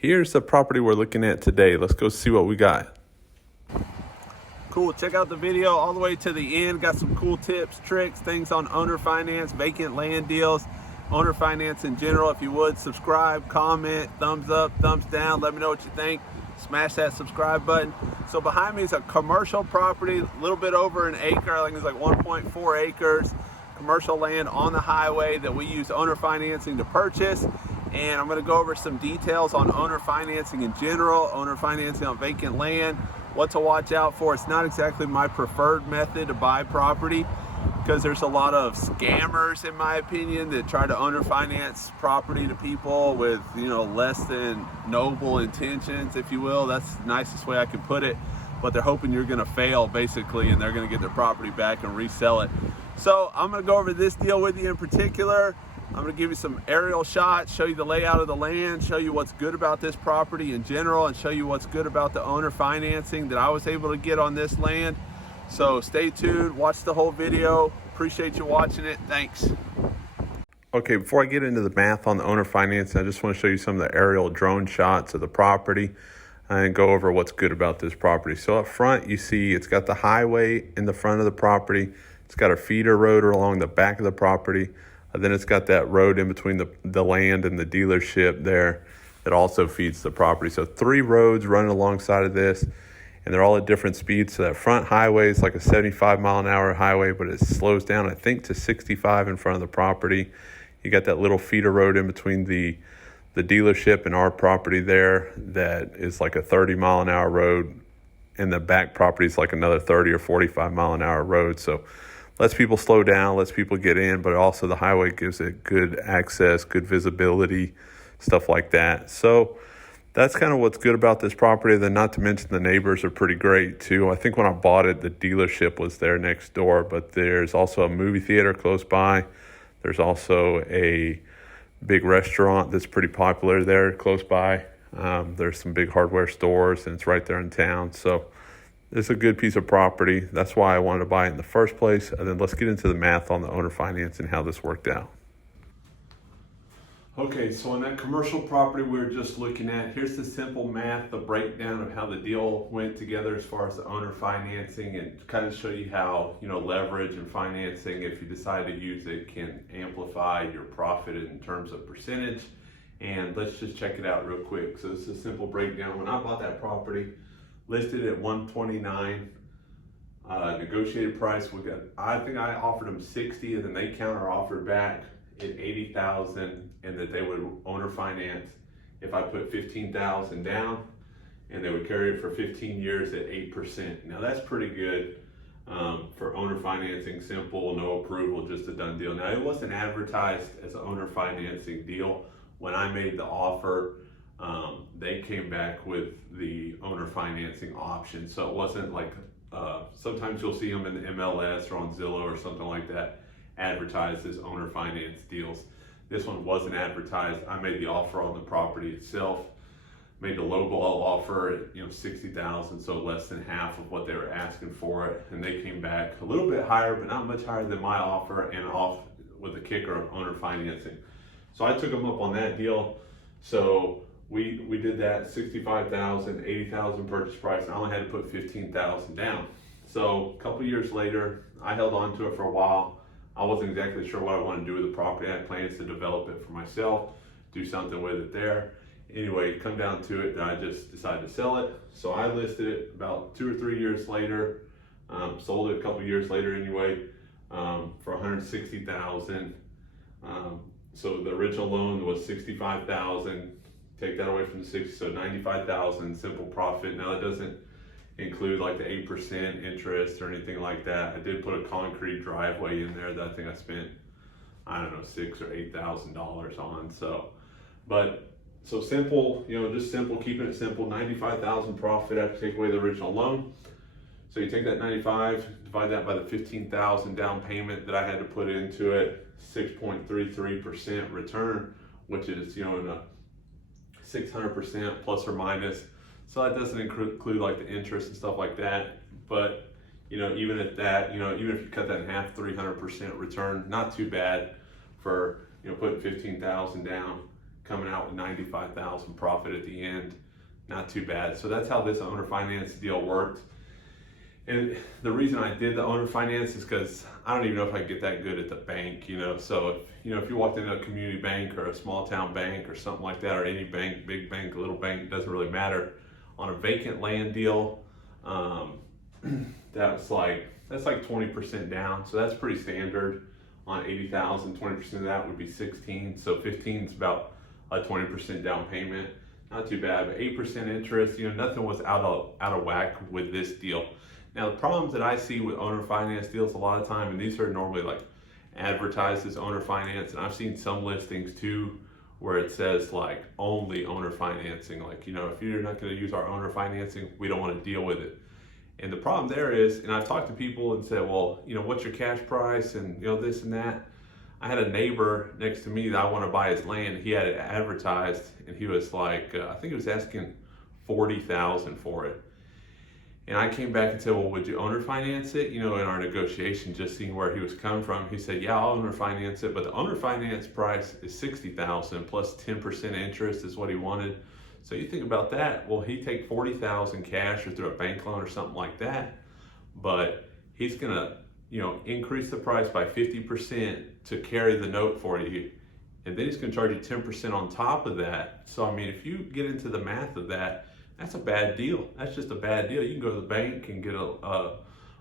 Here's the property we're looking at today. Let's go see what we got. Cool, check out the video all the way to the end. Got some cool tips, tricks, things on owner finance, vacant land deals, owner finance in general. If you would, subscribe, comment, thumbs up, thumbs down, let me know what you think. Smash that subscribe button. So behind me is a commercial property, a little bit over an acre. I think it's like 1.4 acres, commercial land on the highway that we use owner financing to purchase. And I'm gonna go over some details on owner financing in general, owner financing on vacant land, what to watch out for. It's not exactly my preferred method to buy property because there's a lot of scammers, in my opinion, that try to owner finance property to people with, less than noble intentions, if you will. That's the nicest way I can put it. But they're hoping you're gonna fail, basically, and they're gonna get their property back and resell it. So I'm gonna go over this deal with you in particular. I'm gonna give you some aerial shots, show you the layout of the land, show you what's good about this property in general, and show you what's good about the owner financing that I was able to get on this land. So stay tuned, watch the whole video. Appreciate you watching it, thanks. Okay, before I get into the math on the owner financing, I just want to show you some of the aerial drone shots of the property and go over what's good about this property. So up front, you see it's got the highway in the front of the property. It's got a feeder road along the back of the property. Then it's got that road in between the land and the dealership there that also feeds the property. So 3 roads running alongside of this, and they're all at different speeds. So that front highway is like a 75-mile-an-hour highway, but it slows down, I think, to 65 in front of the property. You got that little feeder road in between the dealership and our property there that is like a 30-mile-an-hour road, and the back property is like another 30 or 45-mile-an-hour road. So lets people slow down, lets people get in, but also the highway gives it good access, good visibility, stuff like that. So that's kind of what's good about this property. Then not to mention the neighbors are pretty great too. I think when I bought it, the dealership was there next door, but there's also a movie theater close by. There's also a big restaurant that's pretty popular there close by. There's some big hardware stores, and it's right there in town. So it's a good piece of property. That's why I wanted to buy it in the first place. And then let's get into the math on the owner finance and how this worked out. Okay, so on that commercial property we were just looking at, here's the simple math, the breakdown of how the deal went together as far as the owner financing, and kind of show you how, leverage and financing, if you decide to use it, can amplify your profit in terms of percentage. And let's just check it out real quick. So this is a simple breakdown. When I bought that property, listed at $129, negotiated price. I think I offered them $60, and then they counter offered back at $80,000, and that they would owner finance if I put $15,000 down, and they would carry it for 15 years at 8%. Now that's pretty good for owner financing, simple, no approval, just a done deal. Now it wasn't advertised as an owner financing deal. When I made the offer, they came back with the owner financing option. So it wasn't like, sometimes you'll see them in the MLS or on Zillow or something like that, advertised as owner finance deals. This one wasn't advertised. I made the offer on the property itself, made a lowball offer at $60,000, so less than half of what they were asking for it. And they came back a little bit higher, but not much higher than my offer, and off with the kicker of owner financing. So I took them up on that deal. So we did that, $65,000, $80,000 purchase price, and I only had to put $15,000 down. So a couple years later, I held on to it for a while. I wasn't exactly sure what I wanted to do with the property. I had plans to develop it for myself, do something with it there. Anyway, come down to it, I just decided to sell it. So I listed it about 2 or 3 years later, sold it a couple years later anyway, for $160,000. So the original loan was $65,000. Take that away from the 60, so $95,000 simple profit. Now it doesn't include like the 8% interest or anything like that. I did put a concrete driveway in there that I think I spent, I don't know, $6,000 or $8,000 on. So simple, just simple, keeping it simple. 95,000 profit after take away the original loan. So you take that 95, divide that by the 15,000 down payment that I had to put into it, 6.33% return, which is in a 600% plus or minus. So that doesn't include like the interest and stuff like that. But even at that, even if you cut that in half, 300% return, not too bad for putting 15,000 down, coming out with 95,000 profit at the end. Not too bad. So that's how this owner finance deal worked. And the reason I did the owner finance is because I don't even know if I get that good at the bank, So if you walked into a community bank or a small town bank or something like that, or any bank, big bank, little bank, doesn't really matter. On a vacant land deal, that's like 20% down. So that's pretty standard. On 80,000, 20% of that would be 16. So 15 is about a 20% down payment. Not too bad, but 8% interest. Nothing was out of whack with this deal. Now, the problems that I see with owner finance deals a lot of time, and these are normally like advertised as owner finance, and I've seen some listings too where it says like only owner financing. Like, if you're not going to use our owner financing, we don't want to deal with it. And the problem there is, and I've talked to people and said, well, what's your cash price and this and that. I had a neighbor next to me that I want to buy his land. He had it advertised, and he was like, I think he was asking $40,000 for it. And I came back and said, well, would you owner finance it? In our negotiation, just seeing where he was coming from, he said, yeah, I'll owner finance it, but the owner finance price is $60,000 plus 10% interest is what he wanted. So you think about that. Well, he'd take $40,000 cash or through a bank loan or something like that, but he's gonna, increase the price by 50% to carry the note for you, and then he's gonna charge you 10% on top of that. So I mean, if you get into the math of that, that's a bad deal. That's just a bad deal. You can go to the bank and get a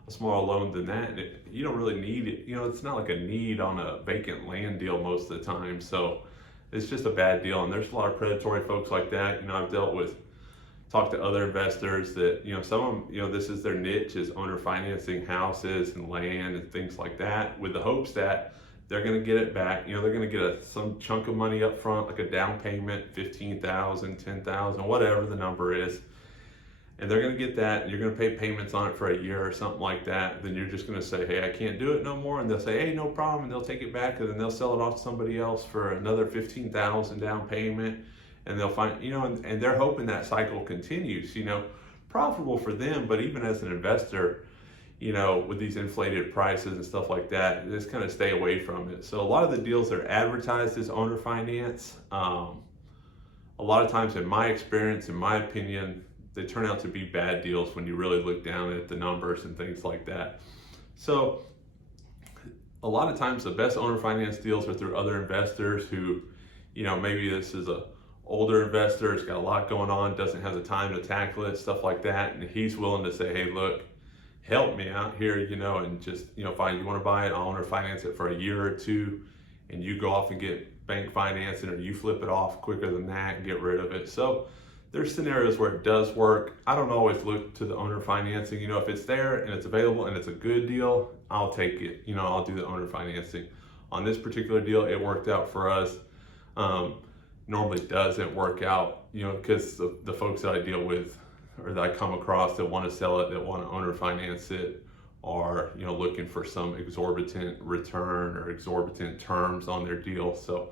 smaller loan than that, and you don't really need it. It's not like a need on a vacant land deal most of the time. So it's just a bad deal, and there's a lot of predatory folks like that. I've talked to other investors that, some of them, this is their niche, is owner financing houses and land and things like that, with the hopes that they're going to get it back. They're going to get some chunk of money up front, like a down payment, 15,000, 10,000, whatever the number is. And they're going to get that, and you're going to pay payments on it for a year or something like that. Then you're just going to say, hey, I can't do it no more. And they'll say, hey, no problem. And they'll take it back, and then they'll sell it off to somebody else for another 15,000 down payment. And they'll find, and they're hoping that cycle continues, profitable for them. But even as an investor, with these inflated prices and stuff like that, just kind of stay away from it. So a lot of the deals that are advertised as owner finance, a lot of times in my experience, in my opinion, they turn out to be bad deals when you really look down at the numbers and things like that. So a lot of times the best owner finance deals are through other investors who, maybe this is a older investor, has got a lot going on, doesn't have the time to tackle it, stuff like that. And he's willing to say, hey, look, help me out here, and just, fine, you want to buy it, I'll owner finance it for a year or two, and you go off and get bank financing, or you flip it off quicker than that and get rid of it. So there's scenarios where it does work. I don't always look to the owner financing. If it's there and it's available and it's a good deal, I'll take it. I'll do the owner financing. On this particular deal, it worked out for us. Normally doesn't work out, because the folks that I deal with or that I come across that want to sell it, that want to owner finance it, are looking for some exorbitant return or exorbitant terms on their deal. So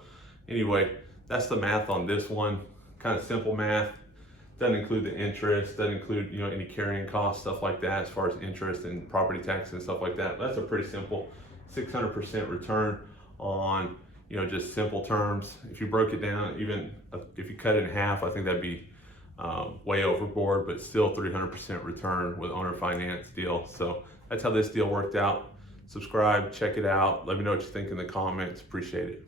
anyway, that's the math on this one. Kind of simple math. Doesn't include the interest, doesn't include any carrying costs, stuff like that, as far as interest and property tax and stuff like that. That's a pretty simple 600% return on just simple terms. If you broke it down, even if you cut it in half, I think that'd be way overboard, but still 300% return with owner finance deal. So that's how this deal worked out. Subscribe, check it out. Let me know what you think in the comments. Appreciate it.